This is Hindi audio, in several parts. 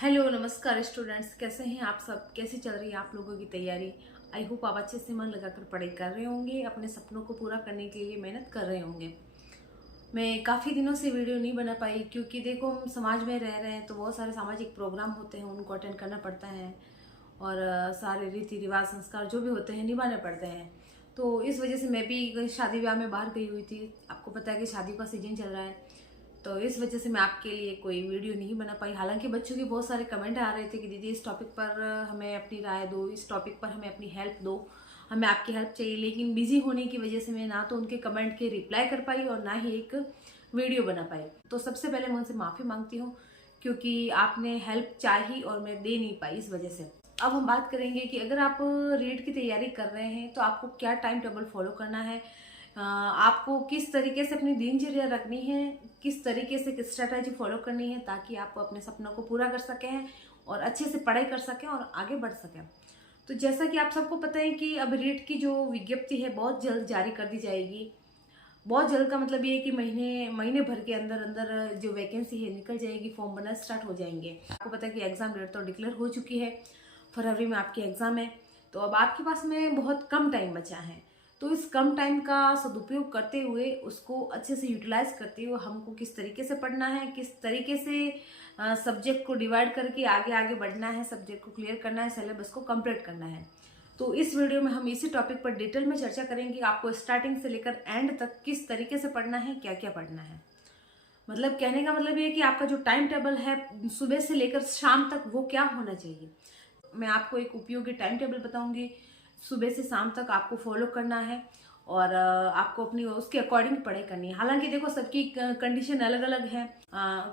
हेलो नमस्कार स्टूडेंट्स, कैसे हैं आप सब। कैसी चल रही है आप लोगों की तैयारी। आई होप आप अच्छे से मन लगाकर पढ़ाई कर रहे होंगे, अपने सपनों को पूरा करने के लिए मेहनत कर रहे होंगे। मैं काफ़ी दिनों से वीडियो नहीं बना पाई क्योंकि देखो हम समाज में रह रहे हैं तो बहुत सारे सामाजिक प्रोग्राम होते हैं, उनको अटेंड करना पड़ता है और सारे रीति रिवाज संस्कार जो भी होते हैं निभाने पड़ते हैं। तो इस वजह से मैं भी शादी ब्याह में बाहर गई हुई थी। आपको पता है कि शादी का सीजन चल रहा है, तो इस वजह से मैं आपके लिए कोई वीडियो नहीं बना पाई। हालांकि बच्चों के बहुत सारे कमेंट आ रहे थे कि दीदी इस टॉपिक पर हमें अपनी राय दो, इस टॉपिक पर हमें अपनी हेल्प दो, हमें आपकी हेल्प चाहिए। लेकिन बिजी होने की वजह से मैं ना तो उनके कमेंट के रिप्लाई कर पाई और ना ही एक वीडियो बना पाई। तो सबसे पहले मैं उनसे माफ़ी मांगती हूँ क्योंकि आपने हेल्प चाही और मैं दे नहीं पाई इस वजह से। अब हम बात करेंगे कि अगर आप रीट की तैयारी कर रहे हैं तो आपको क्या टाइम टेबल फॉलो करना है, आपको किस तरीके से अपनी दिनचर्या रखनी है, किस तरीके से स्ट्रेटजी फॉलो करनी है ताकि आप अपने सपनों को पूरा कर सकें और अच्छे से पढ़ाई कर सकें और आगे बढ़ सकें। तो जैसा कि आप सबको पता है कि अब रीट की जो विज्ञप्ति है बहुत जल्द जारी कर दी जाएगी। बहुत जल्द का मतलब ये है कि महीने भर के अंदर अंदर जो वैकेंसी है निकल जाएगी, फॉर्म बनना स्टार्ट हो जाएंगे। आपको पता है कि एग्जाम डेट तो डिक्लेयर हो चुकी है, फरवरी में आपकी एग्जाम है। तो अब आपके पास में बहुत कम टाइम बचा है, तो इस कम टाइम का सदुपयोग करते हुए उसको अच्छे से यूटिलाइज करते हुए हमको किस तरीके से पढ़ना है, किस तरीके से सब्जेक्ट को डिवाइड करके आगे आगे बढ़ना है, सब्जेक्ट को क्लियर करना है, सिलेबस को कंप्लीट करना है। तो इस वीडियो में हम इसी टॉपिक पर डिटेल में चर्चा करेंगे। आपको स्टार्टिंग से लेकर एंड तक किस तरीके से पढ़ना है, क्या क्या पढ़ना है। मतलब कहने का मतलब ये है कि आपका जो टाइम टेबल है सुबह से लेकर शाम तक वो क्या होना चाहिए। मैं आपको एक उपयोगी टाइम टेबल बताऊंगी, सुबह से शाम तक आपको फॉलो करना है और आपको अपनी उसके अकॉर्डिंग पढ़ाई करनी है। हालांकि देखो सबकी कंडीशन अलग अलग है,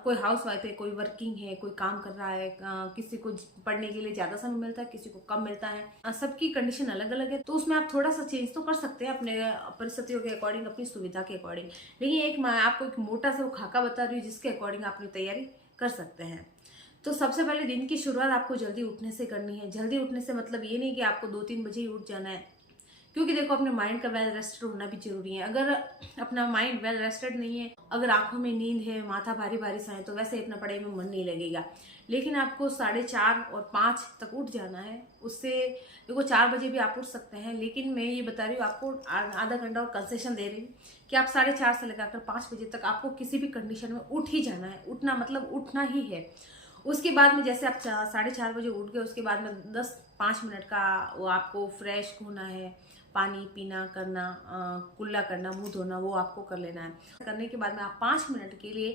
कोई हाउस वाइफ है, कोई वर्किंग है, कोई काम कर रहा है, किसी को पढ़ने के लिए ज्यादा समय मिलता है, किसी को कम मिलता है, सबकी कंडीशन अलग अलग है। तो उसमें आप थोड़ा सा चेंज तो कर सकते हैं अपने परिस्थितियों के अकॉर्डिंग, अपनी सुविधा के अकॉर्डिंग। लेकिन एक मैं आपको एक मोटा सा खाका बता रही हूँ जिसके अकॉर्डिंग आप अपनी तैयारी कर सकते हैं। तो सबसे पहले दिन की शुरुआत आपको जल्दी उठने से करनी है। जल्दी उठने से मतलब ये नहीं कि आपको 2-3 बजे ही उठ जाना है, क्योंकि देखो अपने माइंड का वेल रेस्टेड होना भी जरूरी है। अगर अपना माइंड वेल रेस्टेड नहीं है, अगर आंखों में नींद है, माथा भारी भारी सा है, तो वैसे ही अपना पढ़ाई में मन नहीं लगेगा। लेकिन आपको 4:30 और 5 तक उठ जाना है। उससे देखो 4 बजे भी आप उठ सकते हैं, लेकिन मैं ये बता रही हूँ आपको आधा घंटा और कंसेशन दे रही हूँ कि आप 4:30 से लगाकर 5 बजे तक आपको किसी भी कंडीशन में उठ ही जाना है। उठना मतलब उठना ही है। उसके बाद में जैसे आप 4:30 बजे उठ गए, उसके बाद में 10-5 मिनट का वो आपको फ्रेश होना है, पानी पीना करना, कुल्ला करना, मुंह धोना, वो आपको कर लेना है। करने के बाद में आप 5 मिनट के लिए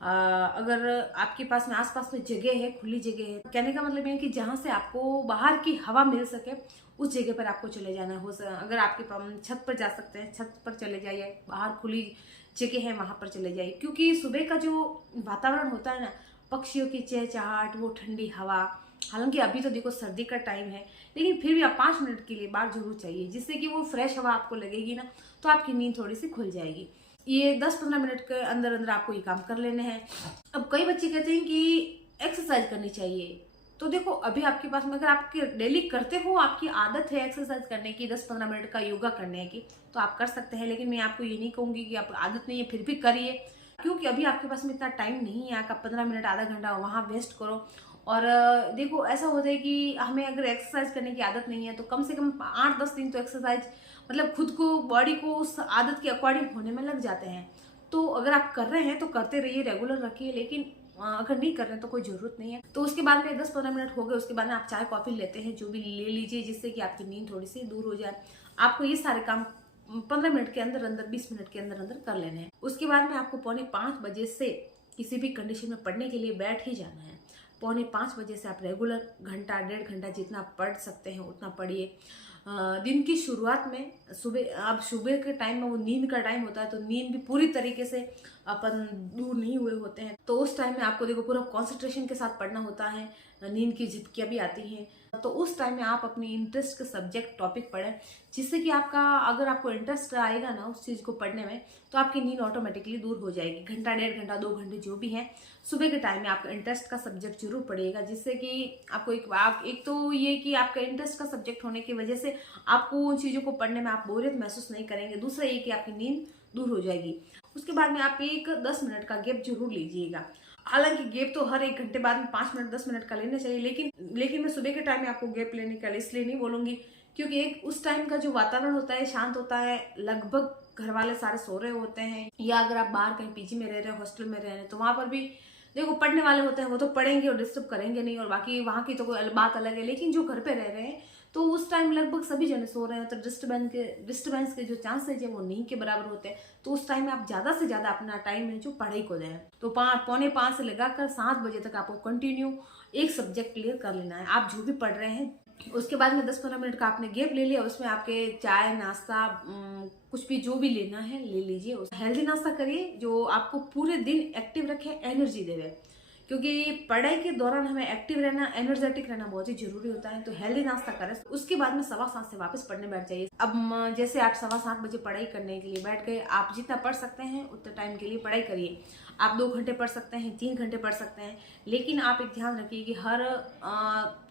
अगर आपके पास में आसपास में जगह है, खुली जगह है, कहने का मतलब ये है कि जहाँ से आपको बाहर की हवा मिल सके उस जगह पर आपको चले जाना हो। अगर आपके छत पर जा सकते हैं, छत पर चले जाइए, बाहर खुली जगह है वहां पर चले जाइए। क्योंकि सुबह का जो वातावरण होता है ना, पक्षियों की चहचहाट, वो ठंडी हवा, हालांकि अभी तो देखो सर्दी का टाइम है, लेकिन फिर भी आप 5 मिनट के लिए बाहर जरूर चाहिए, जिससे कि वो फ्रेश हवा आपको लगेगी ना, तो आपकी नींद थोड़ी सी खुल जाएगी। ये 10-15 मिनट के अंदर अंदर आपको ये काम कर लेने हैं। अब कई बच्चे कहते हैं कि एक्सरसाइज करनी चाहिए, तो देखो अभी आपके पास में अगर आपके डेली करते हो, आपकी आदत है एक्सरसाइज करने की, 10-15 मिनट का योगा करने की, तो आप कर सकते हैं। लेकिन मैं आपको ये नहीं कहूंगी कि आप आदत नहीं है फिर भी करिए, क्योंकि अभी आपके पास में इतना टाइम नहीं है। आप 15 मिनट आधा घंटा वहां वेस्ट करो। और देखो ऐसा होता है कि हमें अगर एक्सरसाइज करने की आदत नहीं है तो कम से कम 8-10 दिन तो एक्सरसाइज मतलब खुद को, बॉडी को उस आदत के अकॉर्डिंग होने में लग जाते हैं। तो अगर आप कर रहे हैं तो करते रहिए, रेगुलर रखिए। लेकिन अगर नहीं कर रहे हैं तो कोई जरूरत नहीं है। तो उसके बाद में 10-15 मिनट हो गए, उसके बाद में आप चाय कॉफी लेते हैं, जो भी ले लीजिए, जिससे कि आपकी नींद थोड़ी सी दूर हो जाए। आपको ये सारे काम 15 मिनट के अंदर अंदर, 20 मिनट के अंदर अंदर कर लेने हैं। उसके बाद में आपको 4:45 बजे से किसी भी कंडीशन में पढ़ने के लिए बैठ ही जाना है। 4:45 बजे से आप रेगुलर घंटा 1.5 घंटा जितना पढ़ सकते हैं उतना पढ़िए। दिन की शुरुआत में सुबह के टाइम में वो नींद का टाइम होता है, तो नींद भी पूरी तरीके से अपन दूर नहीं हुए होते हैं, तो उस टाइम में आपको देखो पूरा कॉन्सेंट्रेशन के साथ पढ़ना होता है, नींद की झपकियां भी आती हैं। तो उस टाइम में आप अपनी इंटरेस्ट के सब्जेक्ट टॉपिक पढ़ें, जिससे कि आपका, अगर आपको इंटरेस्ट आएगा ना उस चीज को पढ़ने में, तो आपकी नींद ऑटोमेटिकली दूर हो जाएगी। घंटा 1.5 घंटा 2 घंटे जो भी है, सुबह के टाइम में आपका इंटरेस्ट का सब्जेक्ट जरूर पढ़िएगा, जिससे कि आपको एक तो ये कि आपका इंटरेस्ट का सब्जेक्ट होने की वजह से आपको उन चीजों को पढ़ने में आप बोरियत महसूस नहीं करेंगे। दूसरा ये कि आपकी नींद दूर हो जाएगी। उसके बाद में आप एक 10 मिनट का गैप जरूर लीजिएगा। हालांकि गैप तो हर 1 घंटे बाद में 5 मिनट 10 मिनट का लेना चाहिए, लेकिन मैं सुबह के टाइम में आपको गैप लेने का इसलिए नहीं बोलूंगी क्योंकि एक उस टाइम का जो वातावरण होता है शांत होता है, लगभग घर वाले सारे सो रहे होते हैं, या अगर आप बाहर कहीं पीजी में रह रहे हो, हॉस्टल में रह रहे हैं, तो वहां पर भी देखो पढ़ने वाले होते हैं, वो तो पढ़ेंगे और डिस्टर्ब करेंगे नहीं, और बाकी वहां की तो कोई बात अलग है। लेकिन जो घर पे रह रहे हैं तो उस टाइम लगभग सभी जने सो रहे हैं, तो डिस्टर्बेंस के जो चांसेज है वो नहीं के बराबर होते हैं। तो उस टाइम में आप ज्यादा से ज्यादा अपना टाइम है जो पढ़ाई को दें। तो 5:45 से लगाकर 7 बजे तक आपको कंटिन्यू एक सब्जेक्ट क्लियर कर लेना है, आप जो भी पढ़ रहे हैं। उसके बाद में 10-15 मिनट का आपने गैप ले लिया, उसमें आपके चाय नाश्ता कुछ भी जो भी लेना है ले लीजिए। हेल्दी नाश्ता करिए जो आपको पूरे दिन एक्टिव रखे, एनर्जी देवे, क्योंकि पढ़ाई के दौरान हमें एक्टिव रहना, एनर्जेटिक रहना बहुत ही जरूरी होता है। तो हेल्दी नाश्ता करें, उसके बाद में 7:15 से वापस पढ़ने बैठ जाइए। अब जैसे आप 7:15 बजे पढ़ाई करने के लिए बैठ गए, आप जितना पढ़ सकते हैं उतने टाइम के लिए पढ़ाई करिए। आप 2 घंटे पढ़ सकते हैं, 3 घंटे पढ़ सकते हैं, लेकिन आप एक ध्यान रखिए कि हर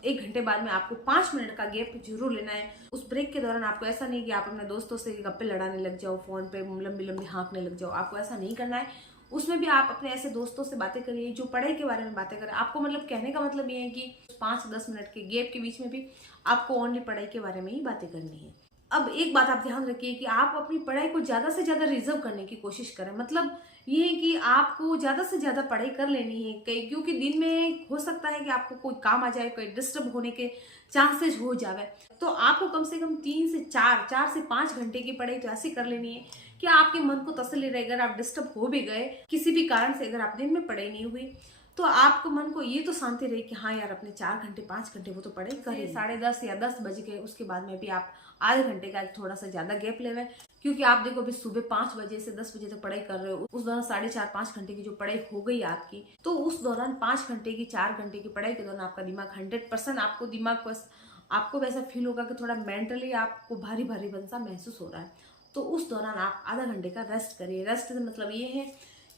1 घंटे बाद में आपको 5 मिनट का गैप जरूर लेना है। उस ब्रेक के दौरान आपको ऐसा नहीं कि आप अपने दोस्तों से गप्पे लड़ाने लग जाओ, फोन पे लंबी लंबी हाँकने लग जाओ, आपको ऐसा नहीं करना है। उसमें भी आप अपने ऐसे दोस्तों से बातें करिए जो पढ़ाई के बारे में बातें करें। आपको मतलब कहने का मतलब ये है कि 5-10 मिनट के गैप के बीच में भी आपको ओनली पढ़ाई के बारे में ही बातें करनी है। अब एक बात आप ध्यान रखिए कि आप अपनी पढ़ाई को ज्यादा से ज्यादा रिजर्व करने की कोशिश करें। मतलब ये है कि आपको ज्यादा से ज्यादा पढ़ाई कर लेनी है, क्योंकि दिन में हो सकता है कि आपको कोई काम आ जाए, कोई डिस्टर्ब होने के चांसेस हो जावे। तो आपको कम से कम 3 से 4 से 5 घंटे की पढ़ाई तो ऐसी कर लेनी है कि आपके मन को तसल्ली रहे। अगर आप डिस्टर्ब हो भी गए किसी भी कारण से, अगर आप दिन में पढ़ाई नहीं हुई, तो आपको मन को ये तो शांति रही कि हाँ यार अपने 4 घंटे 5 घंटे वो तो पढ़ाई करें। 10:30 या 10 बज गए, उसके बाद में भी आप आधे घंटे का थोड़ा सा ज्यादा गैप लेवे, क्योंकि आप देखो अभी सुबह 5 बजे से 10 बजे तक पढ़ाई कर रहे हो, उस दौरान 4.5 घंटे की जो पढ़ाई हो गई आपकी, तो उस दौरान 5 घंटे की 4 घंटे की पढ़ाई के दौरान आपका दिमाग 100% आपको वैसा फील होगा कि थोड़ा मेंटली आपको भारी भारी सा महसूस हो रहा है। तो उस दौरान आप आधा घंटे का रेस्ट करिए। रेस्ट का मतलब ये है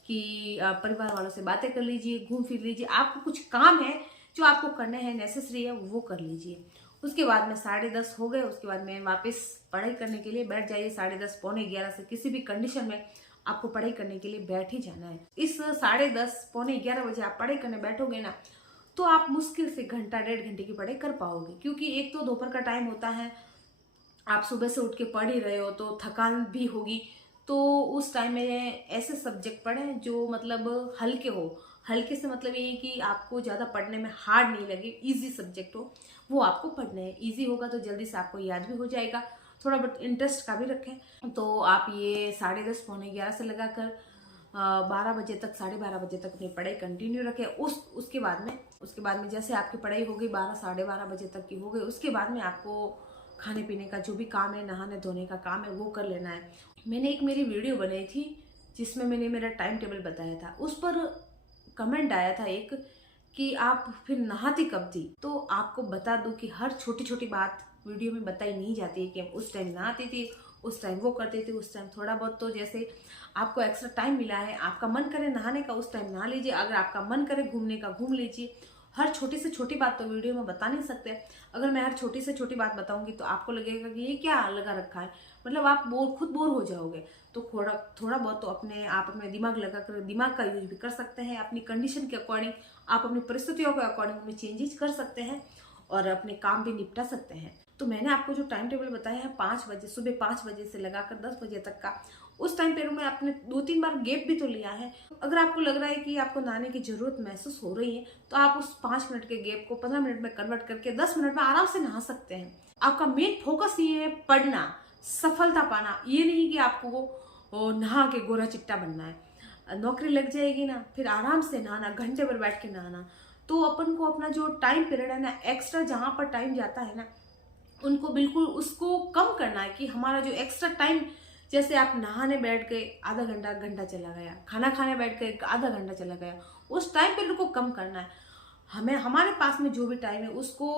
कि परिवार वालों से बातें कर लीजिए, घूम फिर लीजिए, आपको कुछ काम है जो आपको करने हैं, नेसेसरी है, वो कर लीजिए। उसके बाद में 10:30 हो गए, उसके बाद में वापस पढ़ाई करने के लिए बैठ जाइए। 10:30 पौने 11 से किसी भी कंडीशन में आपको पढ़ाई करने के लिए बैठ ही जाना है। इस 10:30 पौने 11 बजे आप पढ़ाई करने बैठोगे ना, तो आप मुश्किल से घंटा 1.5 घंटे की पढ़ाई कर पाओगे, क्योंकि एक तो दोपहर का टाइम होता है, आप सुबह से उठ के पढ़ ही रहे हो तो थकान भी होगी। तो उस टाइम में ऐसे सब्जेक्ट पढ़ें जो मतलब हल्के हो। हल्के से मतलब ये है कि आपको ज़्यादा पढ़ने में हार्ड नहीं लगे, इजी सब्जेक्ट हो, वो आपको पढ़ने हैं। इजी होगा तो जल्दी से आपको याद भी हो जाएगा। थोड़ा बहुत इंटरेस्ट का भी रखें। तो आप ये 10:30 पौने 11 से लगाकर 12 बजे तक, 12:30 बजे तक अपनी पढ़ाई कंटिन्यू रखें। उसके बाद में जैसे आपकी पढ़ाई हो गई 12 साढ़े 12 बजे तक की हो गई, उसके बाद में आपको खाने पीने का जो भी काम है, नहाने धोने का काम है, वो कर लेना है। मैंने एक मेरी वीडियो बनाई थी जिसमें मैंने मेरा टाइम टेबल बताया था। उस पर कमेंट आया था एक कि आप फिर नहाती कब थी। तो आपको बता दूं कि हर छोटी छोटी बात वीडियो में बताई नहीं जाती है कि हम उस टाइम नहाती थी, उस टाइम वो करती थी, उस टाइम थोड़ा बहुत। तो जैसे आपको एक्स्ट्रा टाइम मिला है, आपका मन करे नहाने का, उस टाइम नहा लीजिए। अगर आपका मन करे घूमने का, घूम लीजिए। हर छोटी से छोटी बात तो वीडियो में बता नहीं सकते। अगर मैं हर छोटी से छोटी बात बताऊंगी तो आपको लगेगा कि ये क्या लगा रखा है, मतलब आप खुद बोर हो जाओगे। तो थोड़ा बहुत तो आप अपने दिमाग लगा कर दिमाग का यूज भी कर सकते हैं। अपनी कंडीशन के अकॉर्डिंग, आप अपनी परिस्थितियों के अकॉर्डिंग में चेंजेस कर सकते हैं और अपने काम भी निपटा सकते हैं। तो मैंने आपको जो टाइम टेबल बताया है 5 बजे, सुबह 5 बजे से लगाकर 10 बजे तक का, उस टाइम पे मैं आपने 2-3 बार गैप भी तो लिया है। अगर आपको लग रहा है कि आपको नहाने की जरूरत महसूस हो रही है, तो आप उस 5 मिनट के गैप को 15 मिनट में कन्वर्ट करके 10 मिनट में आराम से नहा सकते हैं। आपका मेन फोकस ये है पढ़ना, सफलता पाना, ये नहीं कि आपको नहा के गोरा चिट्टा बनना है। नौकरी लग जाएगी ना, फिर आराम से नहाना, घंटे भर बैठ के नहाना। तो अपन को अपना जो टाइम पीरियड है ना, एक्स्ट्रा जहाँ पर टाइम जाता है ना, उनको बिल्कुल उसको कम करना है। कि हमारा जो एक्स्ट्रा टाइम, जैसे आप नहाने बैठ गए, आधा घंटा चला गया, खाना खाने बैठ गए, आधा घंटा चला गया, उस टाइम पीरियड को कम करना है हमें। हमारे पास में जो भी टाइम है उसको,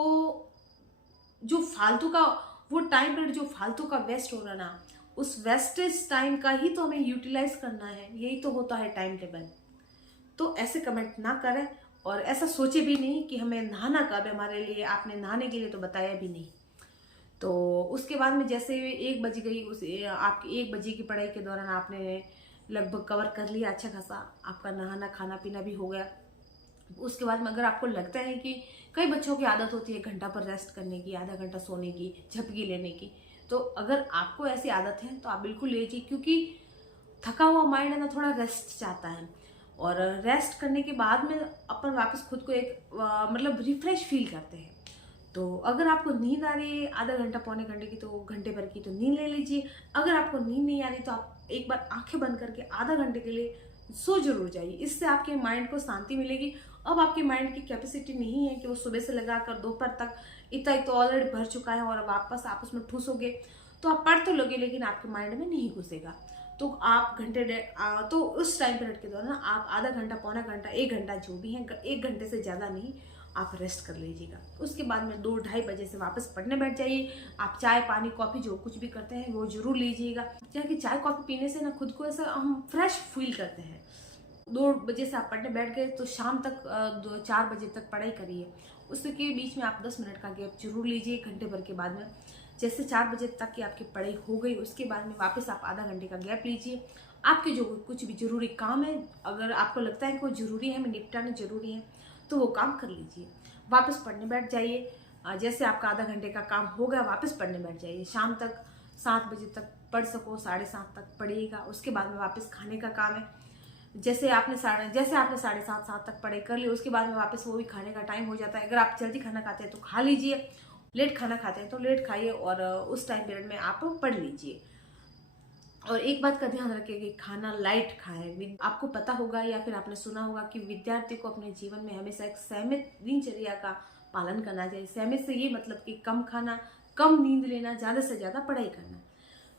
जो फालतू का वो टाइम पीरियड जो फालतू का वेस्ट हो रहा ना, उस वेस्टेज टाइम का ही तो हमें यूटिलाइज करना है। यही तो होता है टाइम टेबल। तो ऐसे कमेंट ना करें और ऐसा सोचे भी नहीं कि हमें नहाना कब है हमारे लिए, आपने नहाने के लिए तो बताया भी नहीं। तो उसके बाद में जैसे 1 बज गई, आपकी 1 बजे की पढ़ाई के दौरान आपने लगभग कवर कर लिया अच्छा खासा, आपका नहाना खाना पीना भी हो गया। उसके बाद में अगर आपको लगता है कि कई बच्चों की आदत होती है घंटा पर रेस्ट करने की, आधा घंटा सोने की, झपकी लेने की, तो अगर आपको ऐसी आदत है तो आप बिल्कुल लीजिए, क्योंकि थका हुआ माइंड है ना थोड़ा रेस्ट चाहता है। और रेस्ट करने के बाद में अपन वापस खुद को एक मतलब रिफ्रेश फील करते हैं। तो अगर आपको नींद आ रही है आधा घंटा पौने घंटे की, तो घंटे भर की तो नींद ले लीजिए। अगर आपको नींद नहीं आ रही तो आप एक बार आंखें बंद करके आधा घंटे के लिए सो जरूर जाइए। इससे आपके माइंड को शांति मिलेगी। अब आपके माइंड की कैपेसिटी नहीं है कि वो सुबह से लगाकर दोपहर तक इतना तो ऑलरेडी भर चुका है और वापस आप उसमें ठूसोगे तो आप पढ़ तो लोगे लेकिन आपके माइंड में नहीं घुसेगा। तो आप तो उस टाइम पीरियड के दौरान आप आधा घंटा पौना घंटा 1 घंटा जो भी है, 1 घंटे से ज़्यादा नहीं, आप रेस्ट कर लीजिएगा। उसके बाद में 2-2:30 बजे से वापस पढ़ने बैठ जाइए। आप चाय पानी कॉफ़ी जो कुछ भी करते हैं वो जरूर लीजिएगा, क्योंकि चाय कॉफ़ी पीने से ना खुद को ऐसा हम फ्रेश फील करते हैं। 2 बजे से आप पढ़ने बैठ गए तो शाम तक 4 बजे तक पढ़ाई करिए। उसके बीच में आप 10 मिनट का गैप जरूर लीजिए घंटे भर के बाद में। जैसे 4 बजे तक की आपकी पढ़ाई हो गई, उसके बाद में वापस आप आधा घंटे का गैप लीजिए। आपके जो कुछ भी जरूरी काम है, अगर आपको लगता है कि वो जरूरी है, हमें निपटाना जरूरी है, तो वो काम कर लीजिए। वापस पढ़ने बैठ जाइए। जैसे आपका आधा घंटे का काम हो गया, वापस पढ़ने बैठ जाइए। शाम तक 7 बजे तक पढ़ सको, 7:30 तक पढ़िएगा। उसके बाद में वापस खाने का काम है। जैसे आपने 7:30 तक पढ़ाई कर ली, उसके बाद में वापस वो भी खाने का टाइम हो जाता है। अगर आप जल्दी खाना खाते हैं तो खा लीजिए, लेट खाना खाते हैं तो लेट खाइए, और उस टाइम पीरियड में आप पढ़ लीजिए। और एक बात का ध्यान रखिए कि खाना लाइट खाएं। आपको पता होगा या फिर आपने सुना होगा कि विद्यार्थी को अपने जीवन में हमेशा एक सीमित दिनचर्या का पालन करना चाहिए। सीमित से ये मतलब कि कम खाना, कम नींद लेना, ज़्यादा से ज़्यादा पढ़ाई करना।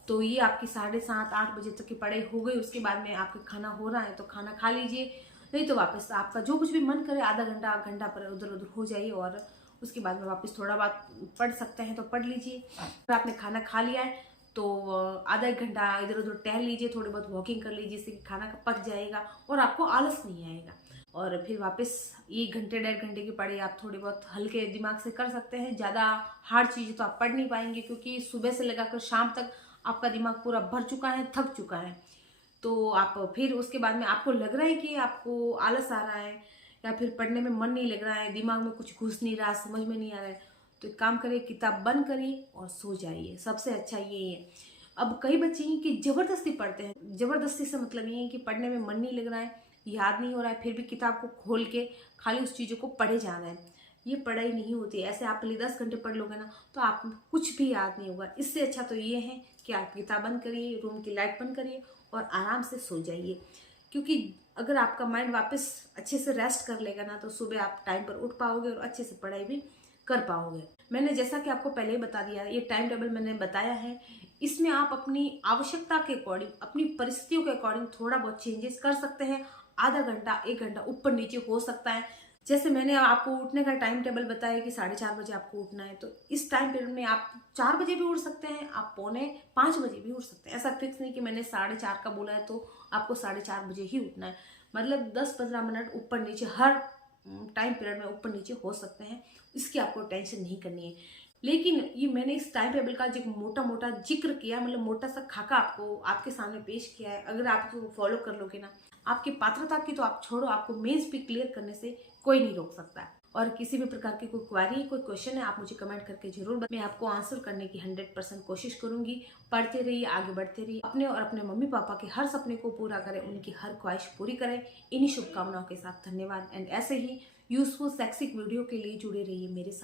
तो ये आपकी 7:30-8 बजे तक की पढ़ाई हो गई। उसके बाद में आपका खाना हो रहा है तो खाना खा लीजिए, नहीं तो वापस आपका जो कुछ भी मन करे आधा घंटा घंटा पर उधर उधर हो जाइए, और उसके बाद में वापस थोड़ा बहुत पढ़ सकते हैं तो पढ़ लीजिए। अगर आपने खाना खा लिया है तो आधा 1 घंटा इधर उधर टहल लीजिए, थोड़ी बहुत वॉकिंग कर लीजिए, जिससे कि खाना पक जाएगा और आपको आलस नहीं आएगा। और फिर वापस 1 घंटे 1.5 घंटे की पढ़ाई आप थोड़ी बहुत हल्के दिमाग से कर सकते हैं। ज़्यादा हार्ड चीज़ें तो आप पढ़ नहीं पाएंगे, क्योंकि सुबह से लेकर शाम तक आपका दिमाग पूरा भर चुका है, थक चुका है। तो आप फिर उसके बाद में आपको लग रहा है कि आपको आलस आ रहा है या फिर पढ़ने में मन नहीं लग रहा है, दिमाग में कुछ घुस नहीं रहा, समझ में नहीं आ रहा है, तो एक काम करिए, किताब बंद करिए और सो जाइए। सबसे अच्छा ये है। अब कई बच्चे हैं कि जबरदस्ती पढ़ते हैं। जबरदस्ती से मतलब ये है कि पढ़ने में मन नहीं लग रहा है, याद नहीं हो रहा है, फिर भी किताब को खोल के खाली उस चीज़ों को पढ़े जा रहे हैं। ये पढ़ाई नहीं होती है। ऐसे आप पहले 10 घंटे पढ़ लोगे ना तो आप कुछ भी याद नहीं होगा। इससे अच्छा तो ये है कि आप किताब बंद करिए, रूम की लाइट बंद करिए और आराम से सो जाइए। क्योंकि अगर आपका माइंड वापस अच्छे से रेस्ट कर लेगा ना तो सुबह आप टाइम पर उठ पाओगे और अच्छे से पढ़ाई भी कर पाओगे। मैंने जैसा कि आपको पहले ही बता दिया, ये टाइम टेबल मैंने बताया है, इसमें आप अपनी आवश्यकता के अकॉर्डिंग, अपनी परिस्थितियों के अकॉर्डिंग थोड़ा बहुत चेंजेस कर सकते हैं। आधा घंटा 1 घंटा ऊपर नीचे हो सकता है। जैसे मैंने आपको उठने का टाइम टेबल बताया कि 4:30 बजे आपको उठना है, तो इस टाइम पीरियड में आप 4 बजे भी उठ सकते हैं, आप 4:45 बजे भी उठ सकते हैं। ऐसा फिक्स नहीं कि मैंने 4:30 का बोला है तो आपको 4:30 बजे ही उठना है। मतलब 10-15 मिनट ऊपर नीचे हर टाइम पीरियड में ऊपर नीचे हो सकते हैं, इसकी आपको टेंशन नहीं करनी है। लेकिन ये मैंने इस टाइम टेबल का जो मोटा मोटा जिक्र किया, मतलब मोटा सा खाका आपको आपके सामने पेश किया है, अगर आप इसको फॉलो कर लोगे ना, आपकी पात्रता की तो आप छोड़ो, आपको मेंस भी क्लियर करने से कोई नहीं रोक सकता है। और किसी भी प्रकार की कोई क्वेरी, कोई क्वेश्चन है, आप मुझे कमेंट करके जरूर मैं आपको आंसर करने की 100% कोशिश करूंगी। पढ़ते रहिए, आगे बढ़ते रहिए, अपने और अपने मम्मी पापा के हर सपने को पूरा करें, उनकी हर ख्वाहिश पूरी करें। इन्हीं शुभकामनाओं के साथ धन्यवाद। एंड ऐसे ही यूजफुल सेक्सिक वीडियो के लिए जुड़े रहिए मेरे साथ।